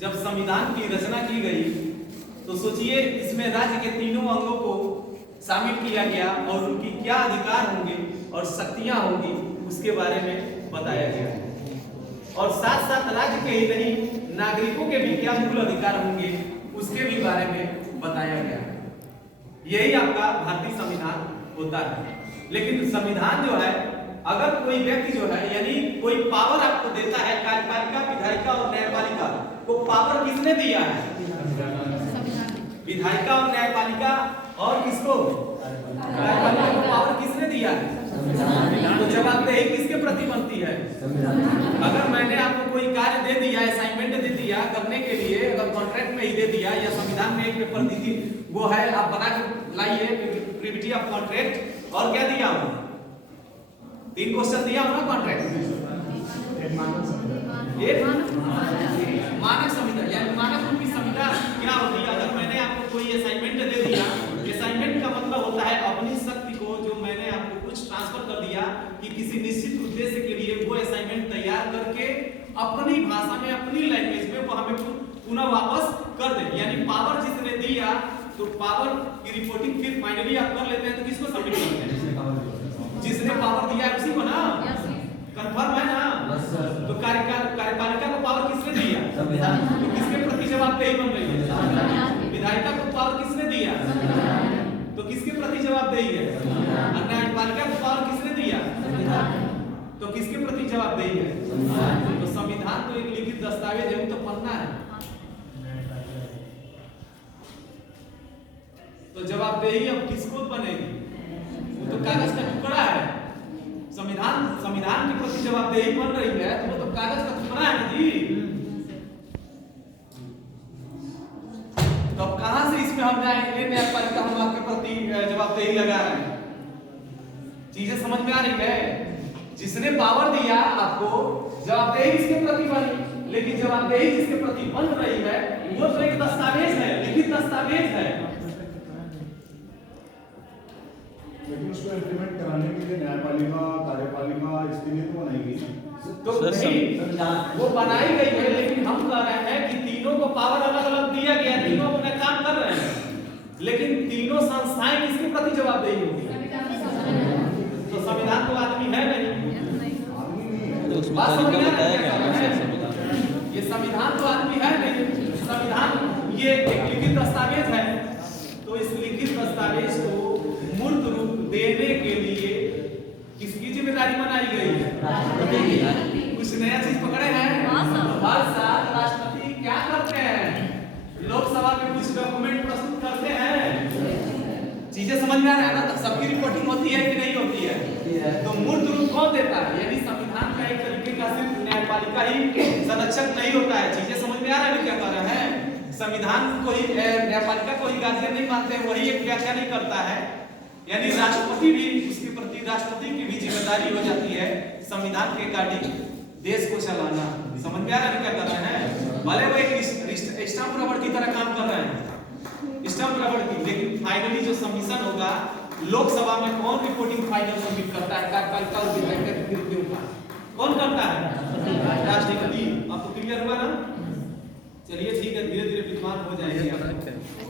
जब संविधान की रचना की गई तो सोचिए इसमें राज्य के तीनों अंगों को शामिल किया गया और उनकी क्या अधिकार होंगे और शक्तियां होंगी उसके बारे में बताया गया और साथ साथ राज्य के ही नहीं नागरिकों के भी क्या मूल अधिकार होंगे उसके भी बारे में बताया गया। यही आपका भारतीय संविधान होता है। लेकिन संविधान जो है अगर कोई व्यक्ति जो है यानी कोई पावर आपको देता है, कार्यपालिका, विधायिका और न्यायपालिका को पावर किसने दिया है? विधायिका और न्यायपालिका और किसको? कार्यपालिका को पावर किसने दिया है? तो जवाबदेही किसके प्रति बनती है? अगर मैंने आपको कोई कार्य दे दिया, असाइनमेंट दे दिया करने के लिए, अगर कॉन्ट्रैक्ट में ही दे दिया या संविधान में एक पेपर दी थी वो है आप बना के लाइए प्रीविटी ऑफ कॉन्ट्रैक्ट और क्या दिया हूं? 3 क्वेश्चन दिया हूं ना कॉन्ट्रैक्ट में। एक मानक संहिता यानी मानक रूप की संहिता क्या होती है? अगर मैंने आपको कोई असाइनमेंट दे दिया, असाइनमेंट का मतलब होता है अपनी शक्ति को जो मैंने आपको कुछ ट्रांसफर कर दिया कि किसी निश्चित उद्देश्य के लिए वो असाइनमेंट तैयार करके अपनी भाषा में अपनी लैंग्वेज में वो हमें पुनः वापस कर दे। यानी पावर जिसने दिया तो पावर की रिपोर्टिंग फिर फाइनली आप कर लेते हैं तो किसको सबमिट करते हैं? जिसने पावर दिया है उसी को ना। कंफर्म है ना? तो कार्यपालिका को पावर किसने दिया? तो किसके प्रति जवाबदेही बन रही है? विधायिका को पावर किसने दिया? तो किसके प्रति जवाबदेही है? न्यायपालिका को पावर किसने दिया? तो किसके प्रति जवाबदेही है? तो संविधान तो एक लिखित दस्तावेज है, तो पढ़ना है। तो जवाबदेही अब किसको बनेगी? वो तो कागज का टुकड़ा है। संविधान के प्रति जवाबदेही बन रही है तो वो तो कागज का टुकड़ा है जी। तो अब कहां से इसमें हम जाएंगे? न्यायपालिका हम आपके प्रति जवाबदेही लगा रहे हैं। चीजें समझ में आ रही है? जिसने पावर दिया आपको जवाबदेही इसके प्रति बनी, लेकिन जवाबदेही जिसके प्रति बन रही है वो तो एक दस्तावेज है, लिखित दस्तावेज है। लेकिन उसको इंप्लीमेंट कराने के लिए न्यायपालिका, कार्यपालिका इसके लिए तो बनाई गई। तो नहीं वो बनाई गई है, लेकिन हम कह रहे हैं कि तीनों को पावर अलग अलग दिया गया, तीनों अपना काम कर रहे हैं, लेकिन तीनों संस्थाएं किसके प्रति जवाबदेही होगी? तो संविधान तो आदमी है नहीं। बात समझ में आ रही है? ये संविधान तो आदमी है नहीं। संविधान ये एक लिखित दस्तावेज है। तो इस लिखित दस्तावेज को मूर्त रूप देने के लिए किसकी जिम्मेदारी बनाई गई है? कुछ नया चीज पकड़े हैं? हर साल राष्ट्रपति क्या करते हैं? लोकसभा में कुछ डॉक्यूमेंट प्रस्तुत करते हैं। चीजें समझ में आ रहा है ना? तो सबकी रिपोर्टिंग होती है कि नहीं होती है? तो मूर्त रूप कौन देता है? यानी संविधान का एक तरीके का सिर्फ न्यायपालिका ही संरक्षक नहीं होता है। चीजें समझ में आ रहा है क्या कह रहे हैं? संविधान को ही न्यायपालिका को ही गार्जियन नहीं मानते, वही एक व्याख्या नहीं करता है। यानी राष्ट्रपति भी उसके प्रति राष्ट्रपति की भी जिम्मेदारी हो जाती है संविधान के अकॉर्डिंग देश को चलाना। समझ में आ रहा है क्या कर रहे हैं? भले वो एक स्टंप रबड़ की तरह काम कर रहे हैं, स्टंप रबड़ की, लेकिन फाइनली जो सबमिशन होगा लोकसभा में कौन रिपोर्टिंग फाइनल सबमिट करता है? कार्यपालिका और विधायिका के ऊपर कौन करता है? राष्ट्रपति। आपको क्लियर हुआ ना? चलिए ठीक है, धीरे धीरे विद्वान हो जाएंगे।